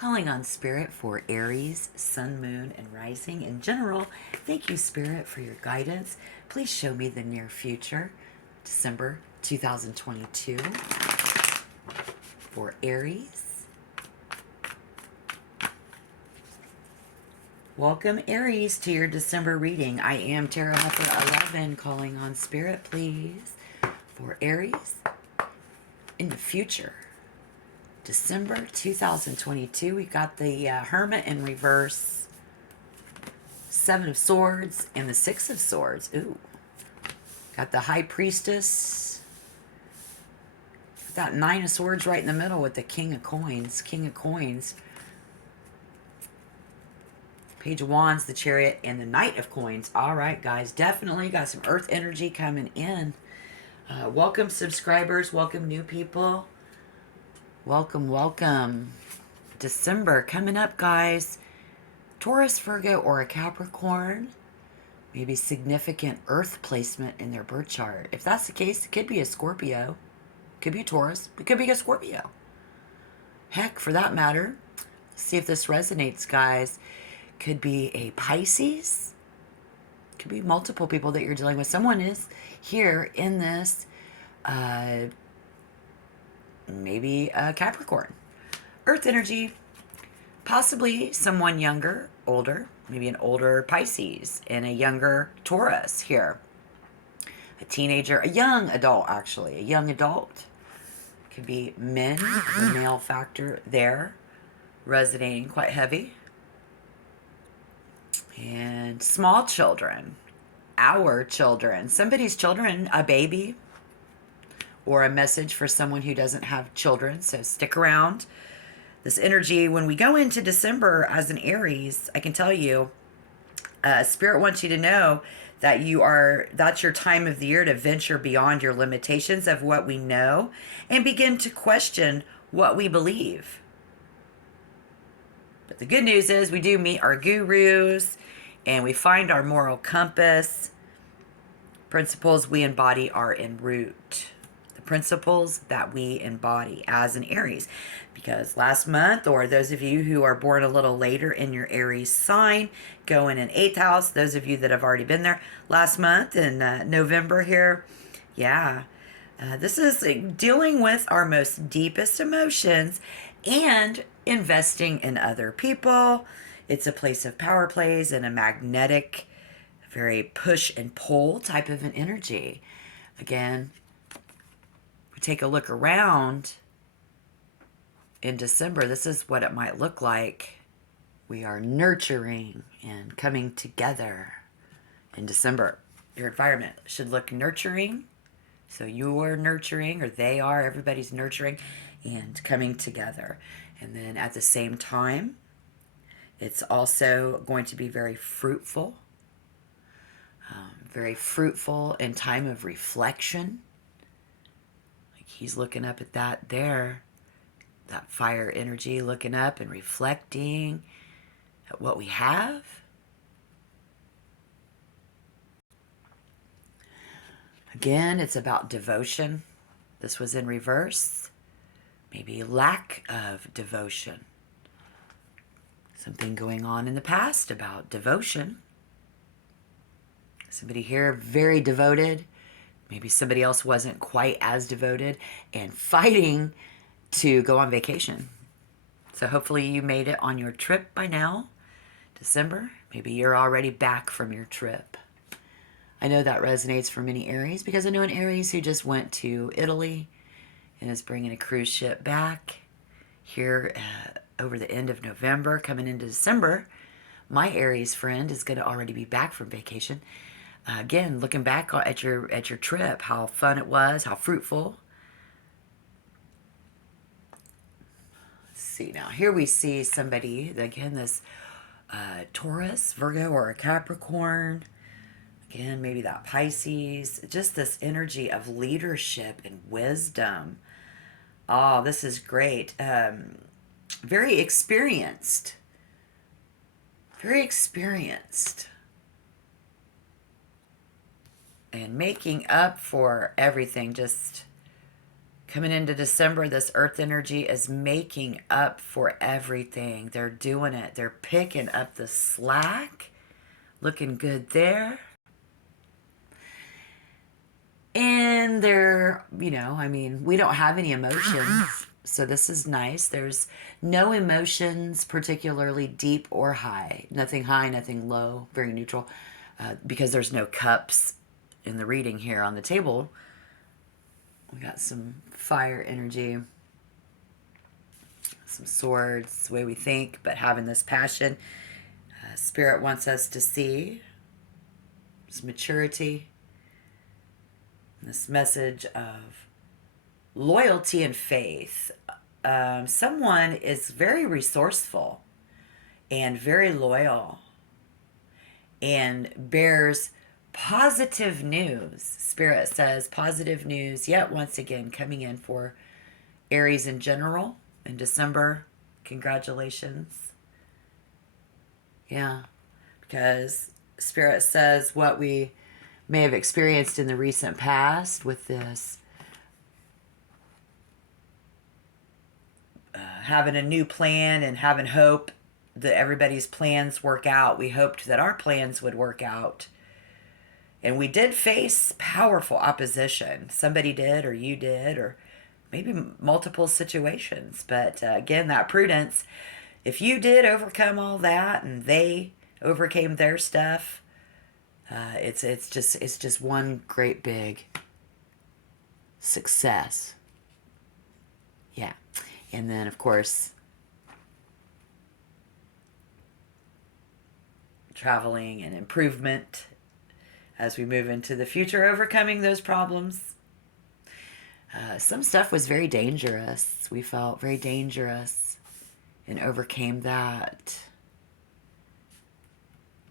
Calling on Spirit for Aries, Sun, Moon, and Rising in general. Thank you, Spirit, for your guidance. Please show me the near future, December 2022, for Aries. Welcome, Aries, to your December reading. I am Tara Heifer 11, calling on Spirit, please, for Aries in the future. December 2022, we got the Hermit in reverse, Seven of Swords, and the Six of Swords. Ooh. Got the High Priestess. Got Nine of Swords right in the middle with the King of Coins. King of Coins. Page of Wands, the Chariot, and the Knight of Coins. All right, guys. Definitely got some Earth energy coming in. Welcome, subscribers. Welcome, new people. Welcome, welcome. December coming up, guys. Taurus, Virgo, or a Capricorn. Maybe significant Earth placement in their birth chart. If that's the case, it could be a Scorpio. Could be a Taurus. It could be a Scorpio. Heck, for that matter. Let's see if this resonates, guys. Could be a Pisces. Could be multiple people that you're dealing with. Someone is here in this maybe a Capricorn. Earth energy, possibly someone younger, older, maybe an older Pisces and a younger Taurus here. A teenager, a young adult actually, a young adult. Could be men, the male factor there, resonating quite heavy. And small children, our children, somebody's children, a baby, or a message for someone who doesn't have children. So stick around. This energy, when we go into December as an Aries, I can tell you, Spirit wants you to know that that's your time of the year to venture beyond your limitations of what we know and begin to question what we believe. But the good news is we do meet our gurus and we find our moral compass. Principles we embody are en route. Principles that we embody as an Aries, because last month, or those of you who are born a little later in your Aries sign, go in an 8th house. Those of you that have already been there last month in November here, this is dealing with our most deepest emotions and investing in other people. It's a place of power plays and a magnetic, very push and pull type of an energy. Again, take a look around in December, this is what it might look like. We are nurturing and coming together in December. Your environment should look nurturing. So you are nurturing, or they are, everybody's nurturing and coming together. And then at the same time, it's also going to be very fruitful in time of reflection. He's looking up at that there, that fire energy, looking up and reflecting at what we have. Again, it's about devotion. This was in reverse. Maybe lack of devotion. Something going on in the past about devotion. Somebody here very devoted. Maybe somebody else wasn't quite as devoted and fighting to go on vacation. So hopefully you made it on your trip by now, December. Maybe you're already back from your trip. I know that resonates for many Aries because I know an Aries who just went to Italy and is bringing a cruise ship back here over the end of November, coming into December. My Aries friend is going to already be back from vacation. Again, looking back at your trip, how fun it was, how fruitful. Let's see now. Here we see somebody, again, this Taurus, Virgo, or a Capricorn. Again, maybe that Pisces. Just this energy of leadership and wisdom. Oh, this is great. Very experienced. Very experienced. And making up for everything, just Coming into December, this earth energy is making up for everything. They're doing it. They're picking up the slack. Looking good there. And they're, I mean, we don't have any emotions. So this is nice. There's no emotions, particularly deep or high. Nothing high, nothing low, very neutral. Because there's no cups in the reading here on the table. We got some fire energy, some swords, the way we think, but having this passion. Spirit wants us to see this maturity, this message of loyalty and faith. Someone is very resourceful and very loyal and bears positive news. Spirit says positive news yet once again coming in for Aries in general in December. Congratulations. Yeah, because Spirit says what we may have experienced in the recent past with this having a new plan and having hope that everybody's plans work out. We hoped that our plans would work out. And we did face powerful opposition. Somebody did, or you did, or maybe multiple situations. But again, that prudence, if you did overcome all that and they overcame their stuff, it's just one great big success. Yeah. And then, of course, traveling and improvement as we move into the future, overcoming those problems. Some stuff was very dangerous. We felt very dangerous and overcame that.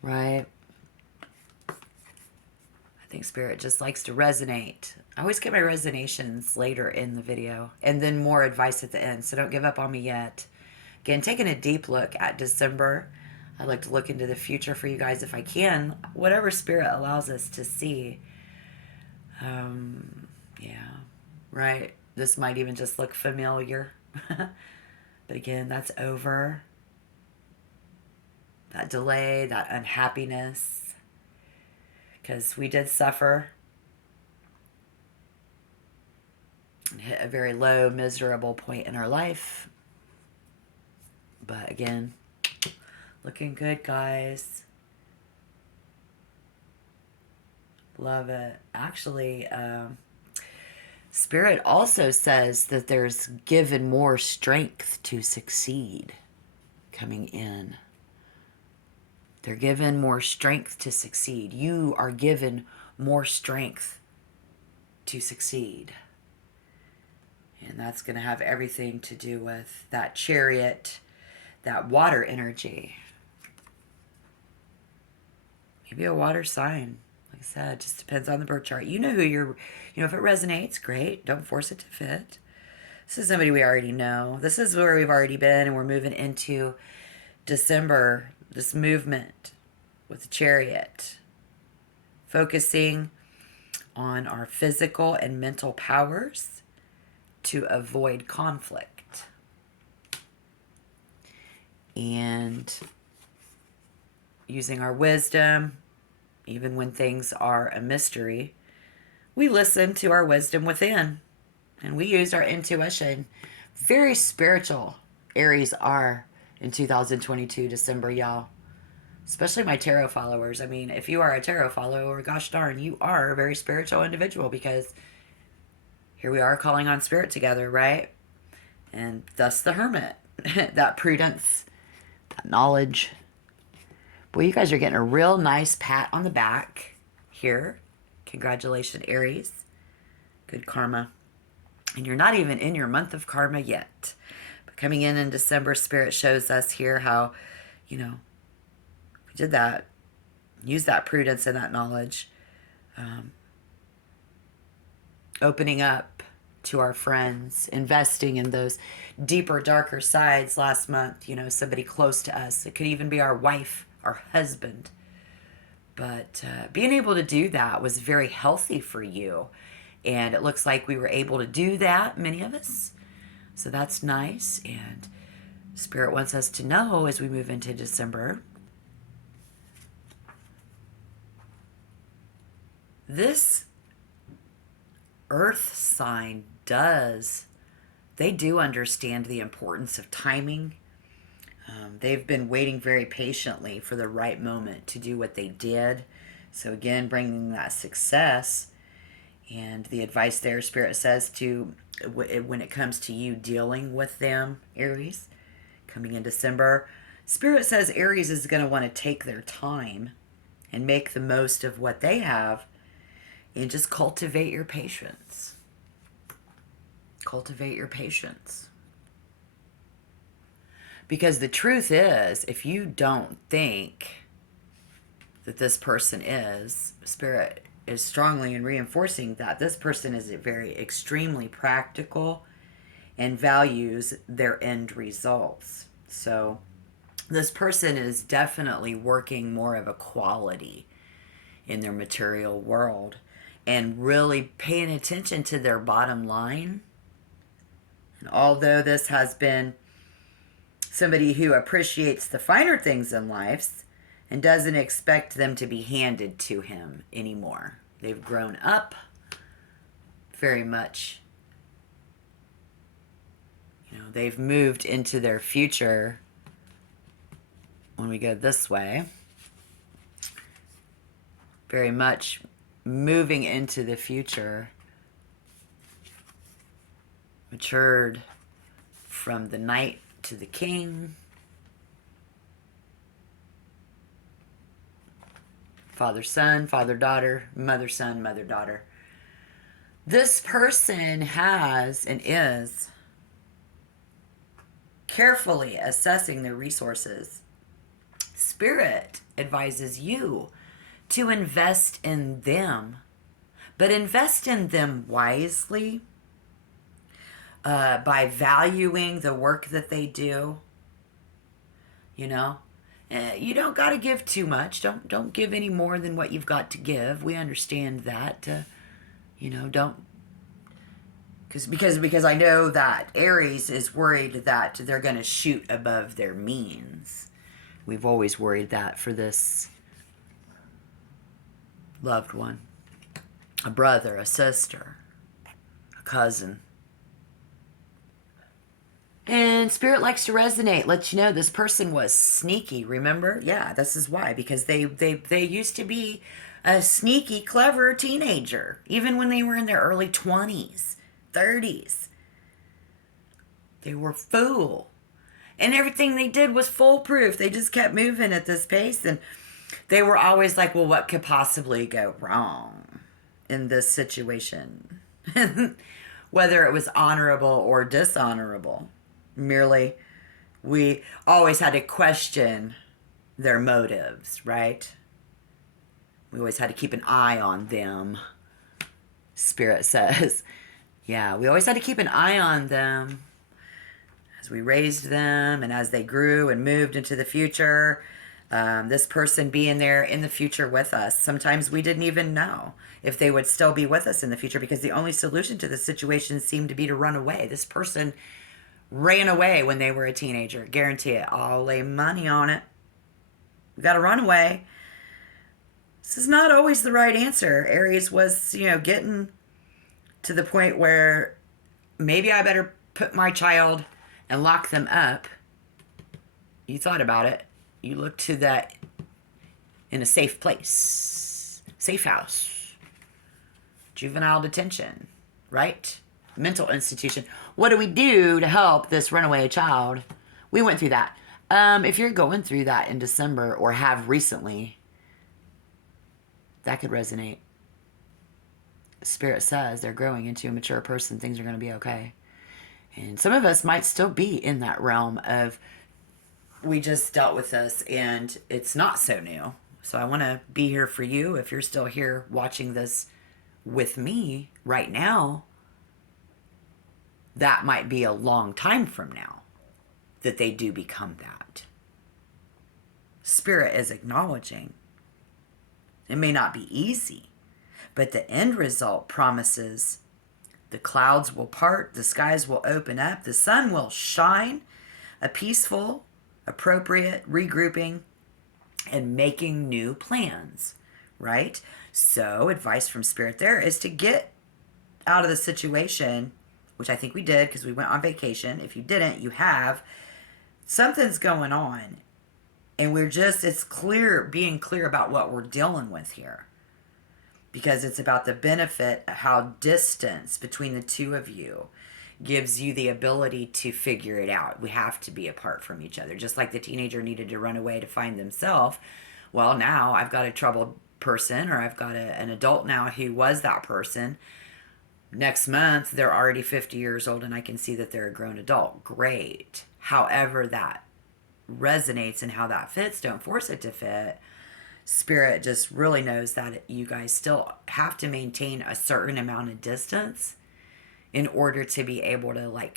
Right? I think Spirit just likes to resonate. I always get my resonations later in the video and then more advice at the end, so don't give up on me yet. Again, taking a deep look at December. I'd like to look into the future for you guys if I can, whatever Spirit allows us to see. Yeah, right. This might even just look familiar. But again, that's over. That delay, that unhappiness. Because we did suffer and hit a very low, miserable point in our life. But again, looking good, guys. Love it. Actually, Spirit also says that there's given more strength to succeed coming in. They're given more strength to succeed. You are given more strength to succeed. And that's going to have everything to do with that Chariot, that water energy. Maybe a water sign. Like I said, it just depends on the birth chart. You know who you're, if it resonates, great. Don't force it to fit. This is somebody we already know. This is where we've already been, and we're moving into December, this movement with the Chariot. Focusing on our physical and mental powers to avoid conflict. And using our wisdom, even when things are a mystery, we listen to our wisdom within. And we use our intuition. Very spiritual Aries are in 2022 December, y'all. Especially my tarot followers. I mean, if you are a tarot follower, gosh darn, you are a very spiritual individual, because here we are calling on Spirit together, right? And thus the Hermit. That prudence, that knowledge. Boy, you guys are getting a real nice pat on the back here. Congratulations, Aries. Good karma. And you're not even in your month of karma yet. But coming in December, Spirit shows us here how, we did that. Use that prudence and that knowledge. Opening up to our friends. Investing in those deeper, darker sides last month. Somebody close to us. It could even be our wife, our husband. But being able to do that was very healthy for you. And it looks like we were able to do that, many of us. So that's nice. And Spirit wants us to know as we move into December, this earth sign they do understand the importance of timing. They've been waiting very patiently for the right moment to do what they did. So again, bringing that success. And the advice there, Spirit says, to when it comes to you dealing with them, Aries, coming in December, Spirit says Aries is going to want to take their time and make the most of what they have and just cultivate your patience. Cultivate your patience. Because the truth is, if you don't think that this person is, Spirit is strongly in reinforcing that this person is very extremely practical and values their end results. So this person is definitely working more of a quality in their material world and really paying attention to their bottom line. And although this has been somebody who appreciates the finer things in life and doesn't expect them to be handed to him anymore. They've grown up very much. They've moved into their future. When we go this way, very much moving into the future, matured from the Knight to the King. Father, son, father, daughter, mother, son, mother, daughter. This person has and is carefully assessing their resources. Spirit advises you to invest in them, but invest in them wisely, by valuing the work that they do. You don't got to give too much. Don't give any more than what you've got to give. We understand that. Don't, because I know that Aries is worried that they're going to shoot above their means. We've always worried that for this loved one, a brother, a sister, a cousin. And Spirit likes to resonate, let you know this person was sneaky, remember? Yeah, this is why. Because they used to be a sneaky, clever teenager, even when they were in their early 20s, 30s. They were fool. And everything they did was foolproof. They just kept moving at this pace. And they were always like, well, what could possibly go wrong in this situation? Whether it was honorable or dishonorable. Merely, we always had to question their motives, right? We always had to keep an eye on them, Spirit says. Yeah, we always had to keep an eye on them as we raised them and as they grew and moved into the future. This person being there in the future with us. Sometimes we didn't even know if they would still be with us in the future because the only solution to the situation seemed to be to run away. This person ran away when they were a teenager. Guarantee it. I'll lay money on it. We got to run away. This is not always the right answer. Aries was, getting to the point where maybe I better put my child and lock them up. You thought about it. You looked to that in a safe place. Safe house. Juvenile detention. Right? Mental institution. What do we do to help this runaway child? We went through that. If you're going through that in December or have recently, that could resonate. Spirit says they're growing into a mature person. Things are going to be okay. And some of us might still be in that realm of we just dealt with this and it's not so new. So I want to be here for you. If you're still here watching this with me right now, that might be a long time from now that they do become that. Spirit is acknowledging. It may not be easy, But the end result promises the clouds will part, the skies will open up, the sun will shine, a peaceful, appropriate regrouping, and making new plans, right? So, advice from Spirit there is to get out of the situation, which I think we did because we went on vacation. If you didn't, you have. Something's going on. And it's clear, being clear about what we're dealing with here. Because it's about the benefit of how distance between the two of you gives you the ability to figure it out. We have to be apart from each other. Just like the teenager needed to run away to find themselves. Well, now I've got a troubled person, or I've got an adult now who was that person. Next month, they're already 50 years old and I can see that they're a grown adult. Great. However that resonates and how that fits, don't force it to fit. Spirit just really knows that you guys still have to maintain a certain amount of distance in order to be able to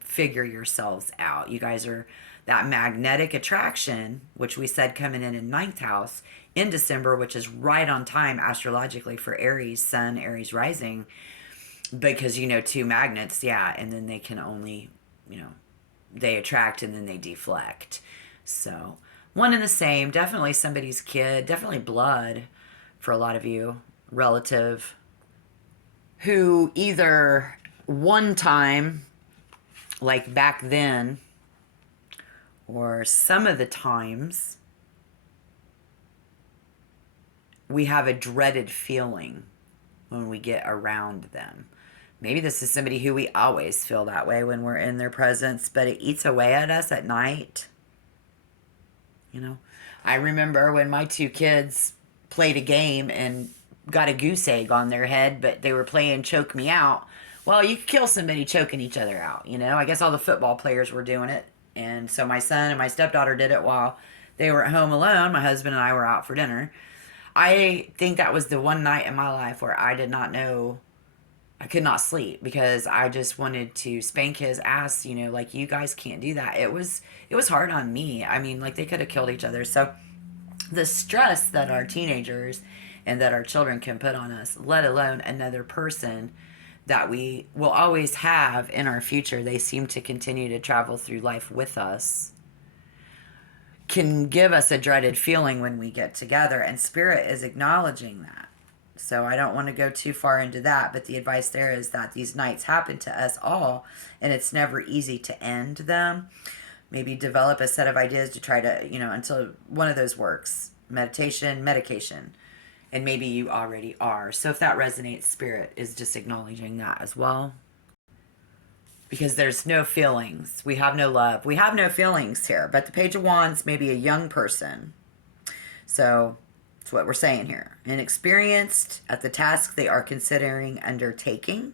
figure yourselves out. You guys are that magnetic attraction, which we said coming in ninth house in December, which is right on time astrologically for Aries, Sun, Aries rising, because two magnets, yeah, and then they can only, they attract and then they deflect. So one and the same, definitely somebody's kid, definitely blood for a lot of you, relative, who either one time, like back then, or some of the times, we have a dreaded feeling when we get around them. Maybe this is somebody who we always feel that way when we're in their presence, but it eats away at us at night. I remember when my two kids played a game and got a goose egg on their head, but they were playing Choke Me Out. Well, you could kill somebody choking each other out, I guess all the football players were doing it. And so my son and my stepdaughter did it while they were at home alone. My husband and I were out for dinner. I think that was the one night in my life where I did not know, I could not sleep because I just wanted to spank his ass, you guys can't do that. It was hard on me. I mean, they could have killed each other. So the stress that our teenagers and that our children can put on us, let alone another person that we will always have in our future, they seem to continue to travel through life with us, can give us a dreaded feeling when we get together. And Spirit is acknowledging that. So I don't want to go too far into that, but the advice there is that these nights happen to us all, and it's never easy to end them. Maybe develop a set of ideas to try to, until one of those works. Meditation, medication. And maybe you already are. So if that resonates, Spirit is just acknowledging that as well. Because there's no feelings. We have no love. We have no feelings here. But the Page of Wands may be a young person. So that's what we're saying here. Inexperienced at the task they are considering undertaking.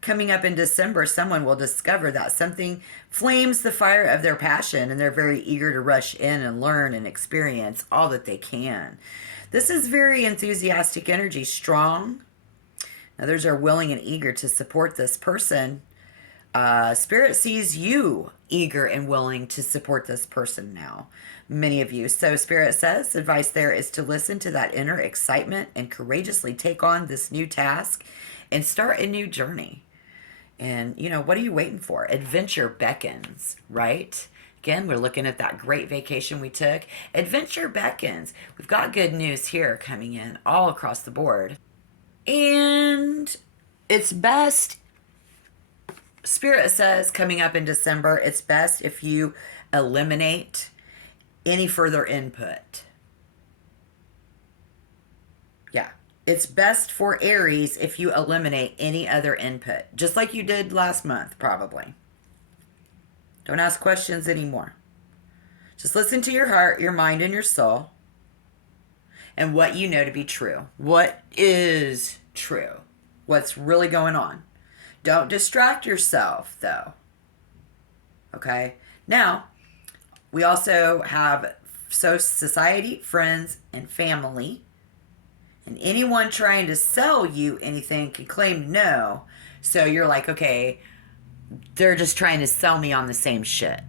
Coming up in December, someone will discover that something flames the fire of their passion, and they're very eager to rush in and learn and experience all that they can. This is very enthusiastic energy, strong. Others are willing and eager to support this person. Spirit sees you eager and willing to support this person now, many of you. So Spirit says, advice there is to listen to that inner excitement and courageously take on this new task and start a new journey. And, what are you waiting for? Adventure beckons, right? Again, we're looking at that great vacation we took. Adventure beckons. We've got good news here coming in all across the board. And it's best, Spirit says, coming up in December, it's best if you eliminate any further input. Yeah. It's best for Aries if you eliminate any other input, just like you did last month, probably. Don't ask questions anymore. Just listen to your heart, your mind, and your soul, and what you know to be true. What is true? What's really going on? Don't distract yourself, though. Okay? Now, we also have society, friends, and family. And anyone trying to sell you anything can claim no. So you're like, okay, they're just trying to sell me on the same shit.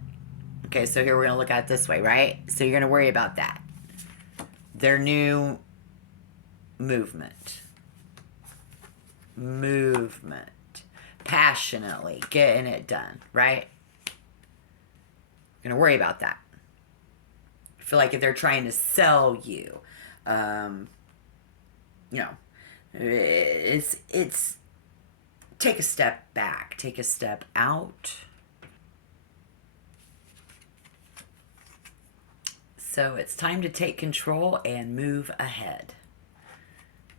Okay, so here we're going to look at it this way, right? So you're going to worry about that. Their new movement. movement, passionately getting it done, right? You're going to worry about that. I feel like if they're trying to sell you, you know, it's take a step back, take a step out. So it's time to take control and move ahead.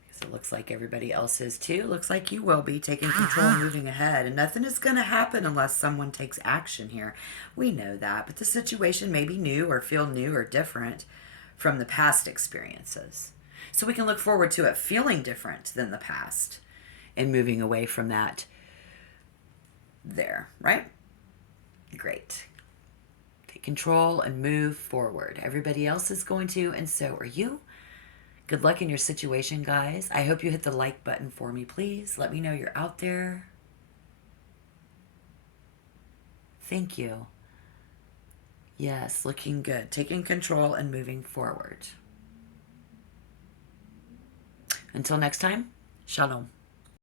Because it looks like everybody else is too. Looks like you will be taking control and moving ahead. And nothing is going to happen unless someone takes action here. We know that. But the situation may be new or feel new or different from the past experiences. So we can look forward to it feeling different than the past and moving away from that there, right? Great. Take control and move forward. Everybody else is going to, and so are you. Good luck in your situation, guys. I hope you hit the like button for me, please. Let me know you're out there. Thank you. Yes, looking good. Taking control and moving forward. Until next time, shalom.